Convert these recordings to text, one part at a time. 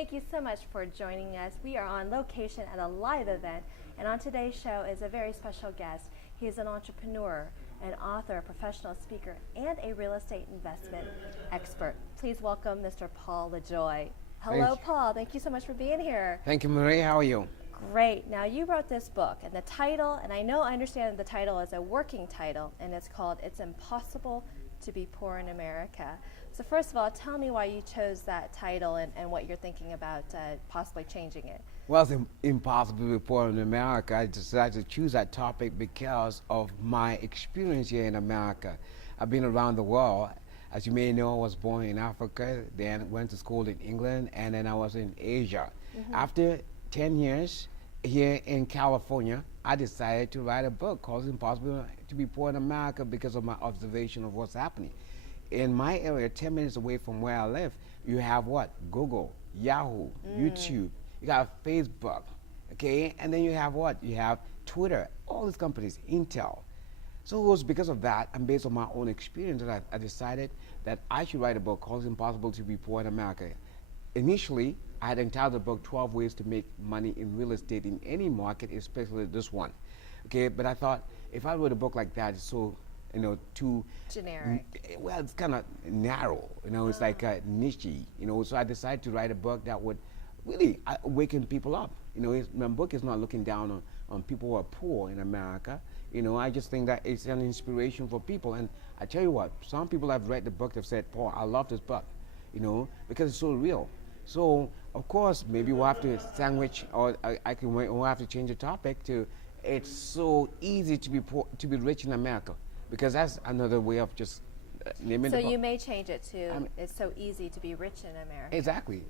Thank you so much for joining us. We are on location at a live event, and on today's show is a very special guest. He is an entrepreneur, an author, a professional speaker, and a real estate investment expert. Please welcome Mr. Paul LeJoy. Hello, Paul. Thank you so much for being here. Thank you, Marie. How are you? Great. Now, you wrote this book, and the title, and I understand the title is a working title, and it's called It's Impossible to Be Poor in America. So first of all, tell me why you chose that title and what you're thinking about possibly changing it. Well, it's impossible to be poor in America. I decided to choose that topic because of my experience here in America. I've been around the world. As you may know, I was born in Africa, then went to school in England, and then I was in Asia. After 10 years here in California, I decided to write a book called It's Impossible to Be Poor in America because of my observation of what's happening. In my area, 10 minutes away from where I live, you have what? Google, Yahoo, YouTube, you got Facebook, okay? And then you have what? You have Twitter, all these companies, Intel. So it was because of that, and based on my own experience, that I decided that I should write a book called It's Impossible to Be Poor in America. Initially, I had entitled the book 12 Ways to Make Money in Real Estate in Any Market, especially this one. Okay, but I thought if I wrote a book like that, it's so, too generic. Well, it's kind of narrow, it's like a niche, so I decided to write a book that would really awaken people up. My book is not looking down on people who are poor in America. I just think that it's an inspiration for people. And I tell you what, some people have read the book have said, Paul, I love this book, because it's so real. So, of course, maybe we'll have to sandwich, or we'll have to change the topic to, it's so easy to be poor, to be rich in America, because that's another way of just naming the book. So you may change it to, it's so easy to be rich in America. Exactly.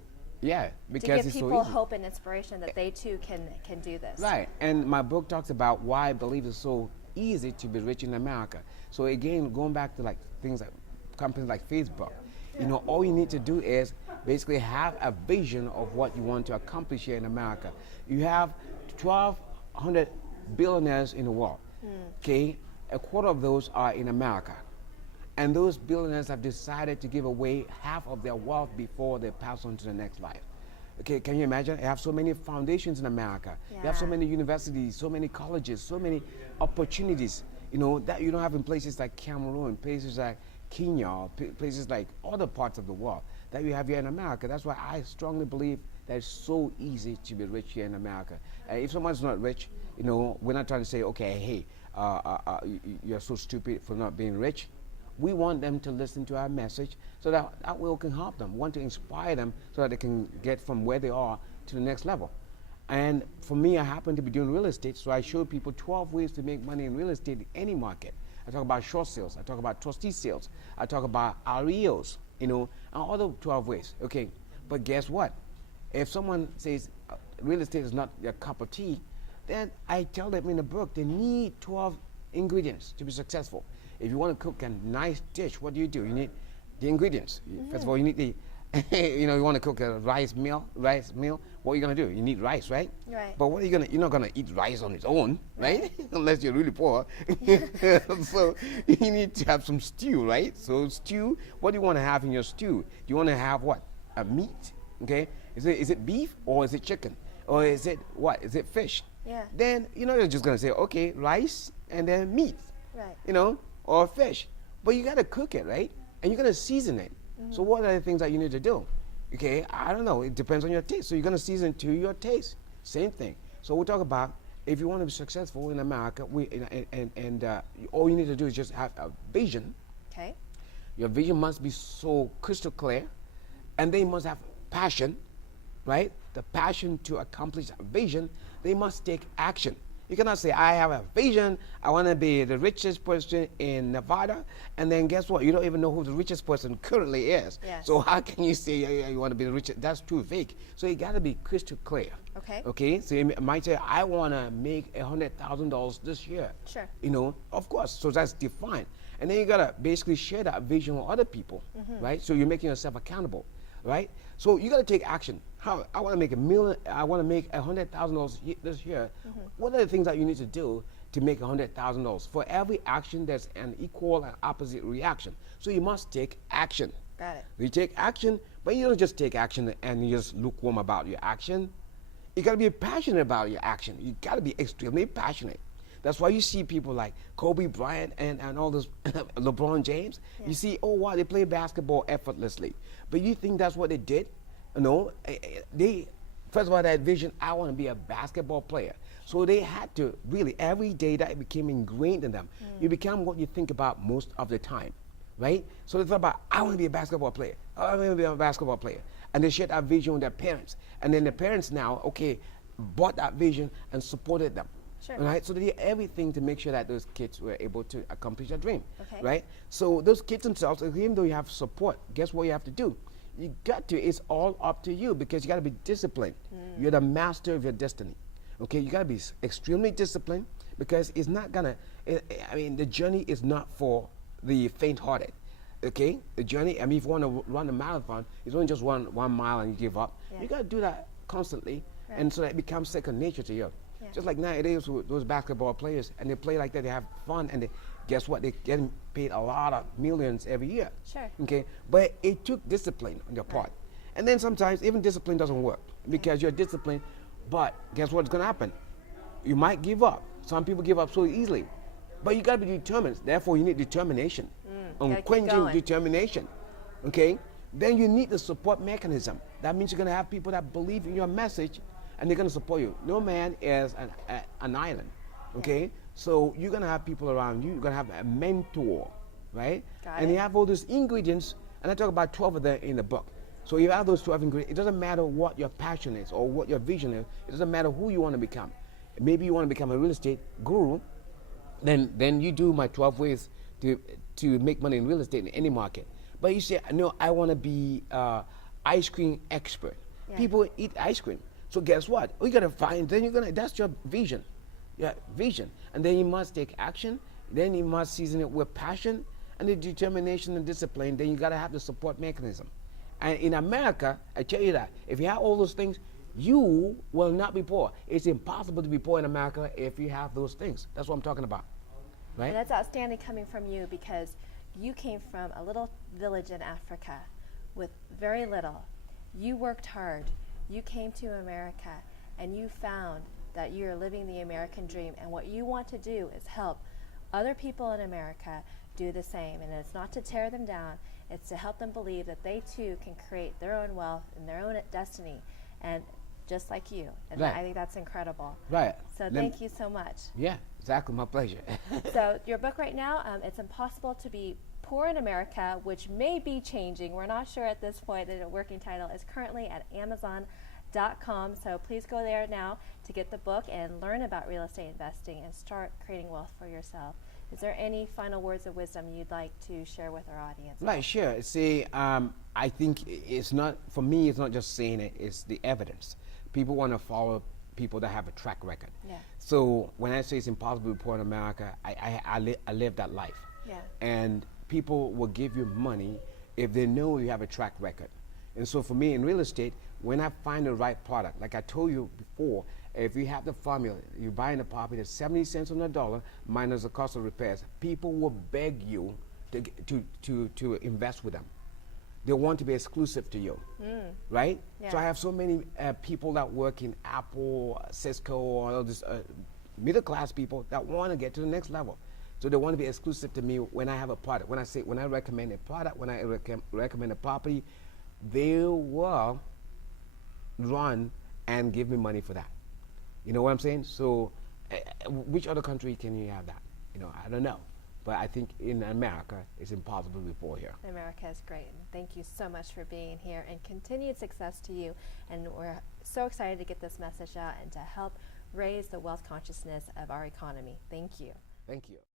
Yeah, because to give it's people so easy. hope and inspiration that they too can do this. Right, and my book talks about why I believe it's so easy to be rich in America. So again, going back to like things like companies like Facebook, all you need to do is basically have a vision of what you want to accomplish here in America. You have 1,200 billionaires in the world. Okay, a quarter of those are in America. And those billionaires have decided to give away half of their wealth before they pass on to the next life. Okay, can you imagine? You have so many foundations in America. Yeah. You have so many universities, so many colleges, so many opportunities, that you don't have in places like Cameroon, places like Kenya, places like other parts of the world that you have here in America. That's why I strongly believe that it's so easy to be rich here in America. If someone's not rich, we're not trying to say, okay, hey, you're so stupid for not being rich. We want them to listen to our message so that way we can help them, want to inspire them so that they can get from where they are to the next level. And for me, I happen to be doing real estate, so I show people 12 ways to make money in real estate in any market. I talk about short sales, I talk about trustee sales, I talk about REOs, and other 12 ways. Okay, but guess what? If someone says real estate is not their cup of tea, then I tell them in the book they need 12 ingredients to be successful. If you want to cook a nice dish, what do? You need the ingredients. First of all, you need the, you want to cook a rice meal. What are you going to do? You need rice, right? Right. But what are you going to, you're not going to eat rice on its own, right? Unless you're really poor. So you need to have some stew, right? So stew, what do you want to have in your stew? Do you want to have what? A meat, okay? Is it beef or is it chicken? Or is it what? Is it fish? Yeah. Then, you're just going to say, okay, rice and then meat. Right. Or fish. But you got to cook it, right? And you're going to season it. So what are the things that you need to do? Okay, I don't know. It depends on your taste. So you're going to season to your taste. Same thing. So we'll talk about if you want to be successful in America, all you need to do is just have a vision. Okay. Your vision must be so crystal clear. And they must have passion, right? The passion to accomplish a vision. They must take action. You cannot say, I have a vision, I want to be the richest person in Nevada, and then guess what? You don't even know who the richest person currently is. Yes. So how can you say you want to be the richest? That's too vague. So you got to be crystal clear. Okay. Okay, so you might say, I want to make $100,000 this year. Sure. Of course, so that's defined. And then you got to basically share that vision with other people, right? So you're making yourself accountable, right? So you got to take action. How I want to make I want to make $100,000 this year. What are the things that you need to do to make $100,000? For every action, there's an equal and opposite reaction. So you must take action. Got it. You take action, But you don't just take action and you just lukewarm about your action. You got to be passionate about your action. You got to be extremely passionate. That's why you see people like Kobe Bryant and all this LeBron James. Yeah. You see, oh wow, they play basketball effortlessly. But you think that's what they did? No, they first of all that vision. I want to be a basketball player. So they had to really every day that it became ingrained in them. You become what you think about most of the time, right? So they thought about I want to be a basketball player. I want to be a basketball player, and they shared that vision with their parents. And then the parents now, okay, bought that vision and supported them. Sure. Right? So they did everything to make sure that those kids were able to accomplish their dream. Okay. Right? So those kids themselves, even though you have support, guess what you have to do? You got to, it's all up to you because you got to be disciplined. You're the master of your destiny. Okay? You got to be extremely disciplined because it's not going to, I mean, the journey is not for the faint-hearted. Okay? The journey, I mean, if you want to run a marathon, it's only just 1 mile and you give up. Yeah. You got to do that constantly. Right. And so that it becomes second nature to you. Yeah. Just like nowadays with those basketball players, and they play like that, they have fun, and they, guess what? They're getting paid a lot of millions every year. Sure. Okay, but it took discipline on your part. And then sometimes even discipline doesn't work because you're disciplined, but guess what's going to happen? You might give up. Some people give up so easily, but you got to be determined. Therefore, you need determination, gotta keep unquenching going. determination. Okay, then you need the support mechanism. That means you're going to have people that believe in your message and they're going to support you. No man is an island, okay? So you're going to have people around you. You're going to have a mentor, right? Got and it. you have all those ingredients, and I talk about 12 of them in the book. So you have those 12 ingredients. It doesn't matter what your passion is or what your vision is. It doesn't matter who you want to become. Maybe you want to become a real estate guru, then you do my 12 ways to make money in real estate in any market. But you say, no, I want to be ice cream expert. Yeah. People eat ice cream. So guess what? You gotta find, then you're gonna, that's your vision. Yeah, vision. And then you must take action. Then you must season it with passion and the determination and discipline. Then you gotta have the support mechanism. And in America, I tell you that, if you have all those things, you will not be poor. It's impossible to be poor in America if you have those things. That's what I'm talking about, right? And that's outstanding coming from you because you came from a little village in Africa with very little. You worked hard. You came to America and you found that you're living the American dream, and what you want to do is help other people in America do the same. And it's not to tear them down, it's to help them believe that they too can create their own wealth and their own destiny, and just like you. And Right. I think that's incredible. Right. So thank you so much. Yeah, exactly, my pleasure. So your book right now, It's Impossible to Be Poor in America, which may be changing. We're not sure at this point. The working title is currently at Amazon.com. So please go there now to get the book and learn about real estate investing and start creating wealth for yourself. Is there any final words of wisdom you'd like to share with our audience? Right, sure. See, I think it's not, for me, it's not just saying it, it's the evidence. People want to follow people that have a track record. Yeah. So when I say it's impossible to be poor in America, I live that life. Yeah. And people will give you money if they know you have a track record. And so for me in real estate, when I find the right product, like I told you before, if you have the formula, you're buying a property that's 70 cents on the dollar minus the cost of repairs, people will beg you to invest with them. They want to be exclusive to you, right? Yeah. So I have so many people that work in Apple, Cisco, all these middle class people that want to get to the next level. So they want to be exclusive to me when I have a product. When I recommend a product, when I recommend a property, they will run and give me money for that. You know what I'm saying? So which other country can you have that? You know, I don't know. But I think in America, it's impossible to be poor here. America is great. And thank you so much for being here, and continued success to you. And we're so excited to get this message out and to help raise the wealth consciousness of our economy. Thank you. Thank you.